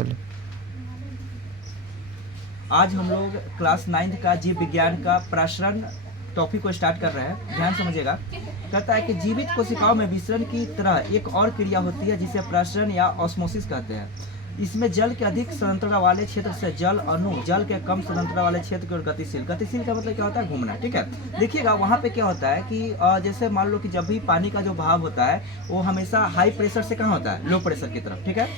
पहले। आज हम लोग क्लास 9 का जीव विज्ञान का प्रसरण टॉपिक को स्टार्ट कर रहे हैं। ध्यान समझिएगा। कहता है कि जीवित कोशिकाओं में विसरण की तरह एक और क्रिया होती है जिसे प्रसरण या ऑस्मोसिस कहते हैं। इसमें जल के अधिक सांद्रता वाले क्षेत्र से जल अणु जल के कम सांद्रता वाले क्षेत्र की ओर गतिशील। गतिशील का मतलब क्या होता है? घूमना। ठीक है, देखिएगा वहाँ पे क्या होता है कि जैसे मान लो कि जब भी पानी का जो बहाव होता है वो हमेशा हाई प्रेशर से कहाँ होता है? लो प्रेशर की तरफ। ठीक है,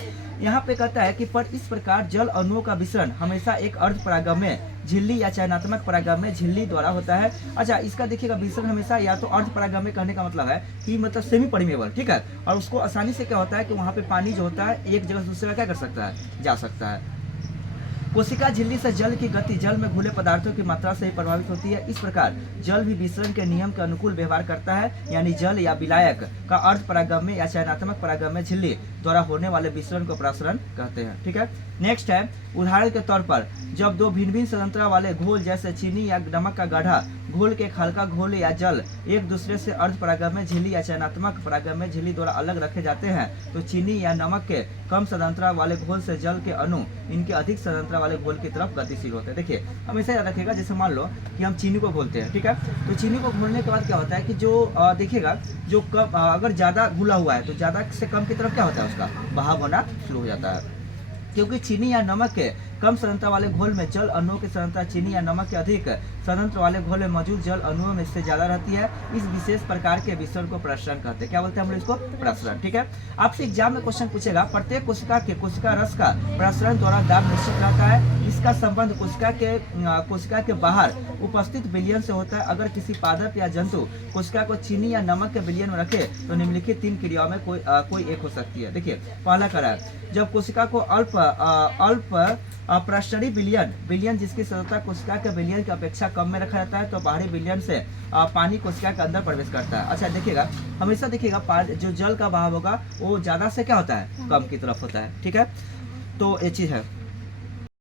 यहाँ पे कहता है कि पर इस प्रकार जल अणुओं का विसरण हमेशा एक अर्ध परागम्य झिल्ली या चयनात्मक परागम्य झिल्ली द्वारा होता है। अच्छा, इसका देखिएगा विसरण हमेशा या तो अर्ध परागम्य कहने का मतलब है कि मतलब सेमी परमेबल। ठीक है, और उसको आसानी से क्या होता है कि वहाँ पे पानी जो होता है एक जगह से दूसरे जगह क्या कर सकता है? जा सकता है। कोशिका झिल्ली से जल की गति जल में घुले पदार्थों की मात्रा से ही प्रभावित होती है। इस प्रकार जल भी विसरण के नियम के अनुकूल व्यवहार करता है, यानी जल या विलायक का अर्ध परागम्य या चयनात्मक परागम्य झिल्ली द्वारा होने वाले विसरण को प्रसरण कहते हैं। ठीक है, नेक्स्ट है उदाहरण के तौर पर जब दो भिन्न भिन्न सांद्रता वाले घोल जैसे चीनी या नमक का गाढ़ा घोल के एक हल्का घोल या जल एक दूसरे से अर्ध परागम्य झिल्ली या चयनात्मक परागम्य झिल्ली द्वारा अलग रखे जाते हैं तो चीनी या नमक के कम सांद्रता वाले घोल से जल के अणु इनके अधिक सांद्रता वाले घोल की तरफ गतिशील होते हैं। देखिए हमेशा याद रखिएगा, जैसे मान लो कि हम चीनी को घोलते हैं। ठीक है, तो चीनी को घोलने के बाद क्या होता है कि जो देखिएगा जो कम अगर ज़्यादा घुला हुआ है तो ज़्यादा से कम की तरफ क्या होता है? उसका बहाव होना शुरू हो जाता है, क्योंकि चीनी या नमक के कम सांद्रता वाले घोल में जल अणुओं की सांद्रता चीनी या नमक के अधिक सांद्रता वाले घोल में मौजूद जल अणुओं में इससे ज्यादा रहती है। इस विशेष प्रकार के विसरण को प्रसरण कहते हैं। क्या बोलते हैं हम लोग इसको? प्रसरण। ठीक है, आपसे एग्जाम में क्वेश्चन पूछेगा प्रत्येक कोशिका के कोशिका रस का प्रसरण द्वारा दाब निश्चित रहता है। इसका संबंध कोशिका के बाहर उपस्थित विलयन से होता है। अगर किसी पादप या जंतु कोशिका को चीनी या नमक के विलयन में रखे तो निम्नलिखित 3 क्रियाओं में कोई एक हो सकती है। देखिए पहला करा जब कोशिका को अल्प प्रसरणी विलयन जिसकी सांद्रता कोशिका के विलयन की अपेक्षा कम में रखा जाता है तो बाहरी विलयन से पानी कोशिका के अंदर प्रवेश करता है। अच्छा देखिएगा, हमेशा देखिएगा जो जल का बहाव होगा वो ज्यादा से क्या होता है? कम की तरफ होता है। ठीक है, तो ये चीज है।